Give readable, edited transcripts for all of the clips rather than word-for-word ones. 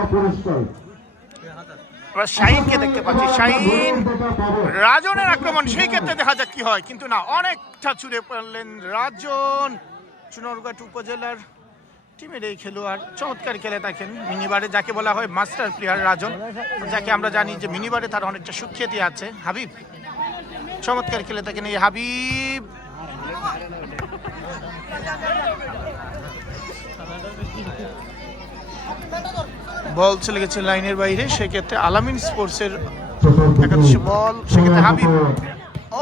টাকা পুরস্কার। আমরা শাহিনকে দেখতে পাচ্ছি, শাহিন রাজনের আক্রমণ, সেই ক্ষেত্রে দেখা যাক কি হয়, কিন্তু না, অনেকটা ছুড়ে পড়লেন রাজন। চুনারুঘাট উপজেলার টিমের এই খেলোয়াড় চমৎকার খেলে থাকেন মিনিবারে, যাকে বলা হয় মাস্টার প্লেয়ার রাজন, যাকে আমরা জানি যে মিনিবারে তার অনেকটা সুখ্যাতি আছে। হাবিব চমৎকার খেলে থাকেন এই হাবিব। বল চলে গেছে লাইনের বাইরে, সেক্ষেত্রে আলামিন স্পোর্টসের একাদশে বল, সেক্ষেত্রে হাবিব।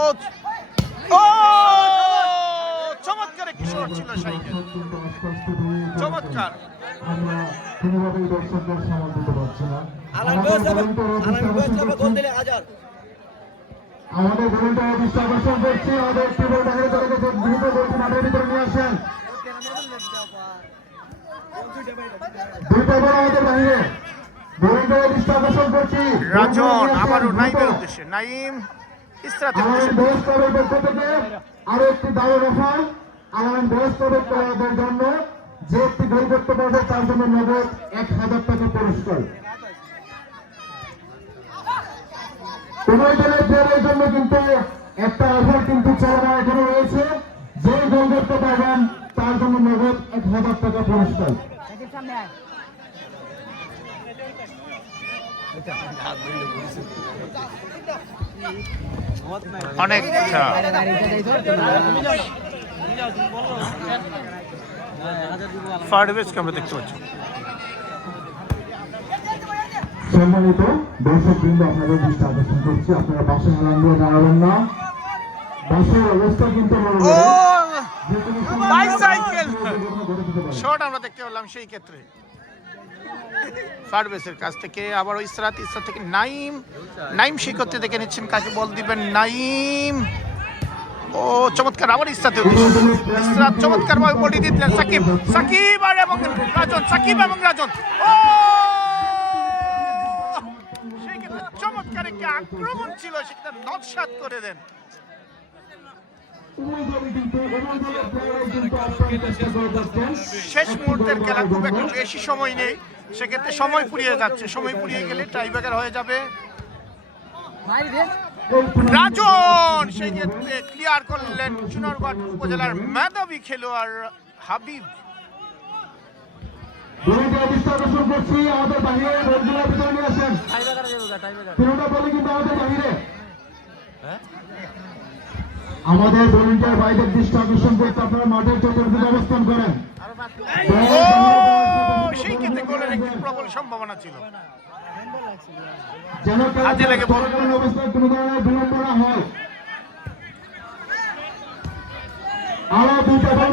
ও ও চমৎকার একটি শট ছিল শাহিনের, চমৎকার। আমাদের ভলেন্টিয়ার দৃষ্টি আকর্ষণ করছি, আমাদের টিমের বাইরে চলে গেছে, দ্রুত বলছি মাঠের ভিতরে নিয়ে আসেন। দুইটা বল আমাদের বাইরে, ভলেন্টিয়ার দৃষ্টি আকর্ষণ করছি। রাজন আবারও নাইমের উদ্দেশ্যে, নাইম ইসরাতের উদ্দেশ্যে। বয়স ক্লাবের পক্ষ থেকে আরো একটি দারুণ অফার, আলামিন বয়স ক্লাবের খেলোয়াড়দের জন্য যে একটি গোল করতে পারবে তার জন্য নগদ 1000 টাকা পুরস্কার। উভয় দলের প্লেয়ারের জন্য কিন্তু একটা অফার কিন্তু চলমান এখনো রয়েছে, যে গোল করতে পারবেন তার জন্য নগদ 1000 টাকা পুরস্কার। অনেকটা ফারবেজকে আমরা দেখতে পাচ্ছি। সম্মানিত দর্শক বৃন্দ, আপনাদের দৃষ্টি আকর্ষণ করছি, আপনারা বাসে হেলান দিয়ে দাঁড়াবেন না, বাসের অবস্থা কিন্তু বাইসাইকেল শট আমরা দেখতে পেলাম সেই ক্ষেত্রে ফারবেজের কাছ থেকে। আবারও ইসরাত, ইসরাত থেকে নাইম, নাইম সেই করতে দেখে নিচ্ছেন কাকে বল দিবেন। নাইম ও চমৎকার, আবার ইসরাতের উদ্দেশ্যে, ইসরাত চমৎকার ভাবে বডি দিলেন সাকিব, সাকিব আর এবং রাজন, সাকিব এবং রাজন। ও সেই ক্ষেত্রে চমৎকার একটি আক্রমণ ছিল, সেটা নটশট করে দেন। শেষ মুহূর্তের খেলা, খুব একটু বেশি সময় নেই, সেক্ষেত্রে সময় ফুরিয়ে যাচ্ছে, সময় ফুরিয়ে গেলে টাইব্রেকার হয়ে যাবে। রাজন সেই ক্ষেত্রে ক্লিয়ার করলেন চুনারঘাট উপজেলার মেধাবী খেলোয়াড় হাবিব। আমাদের ভলেন্টিয়ার ভাইদের দৃষ্টি আকর্ষণ করতে আপনারা মাঠের চতুর্দিকে অবস্থান করেন। সেই ক্ষেত্রে গোলের একটি প্রবল সম্ভাবনা ছিল, যেন হাতে লেগে বল অবস্থায় কোনো ধরনের বিলম্ব না হয়। আরো দুইটা বল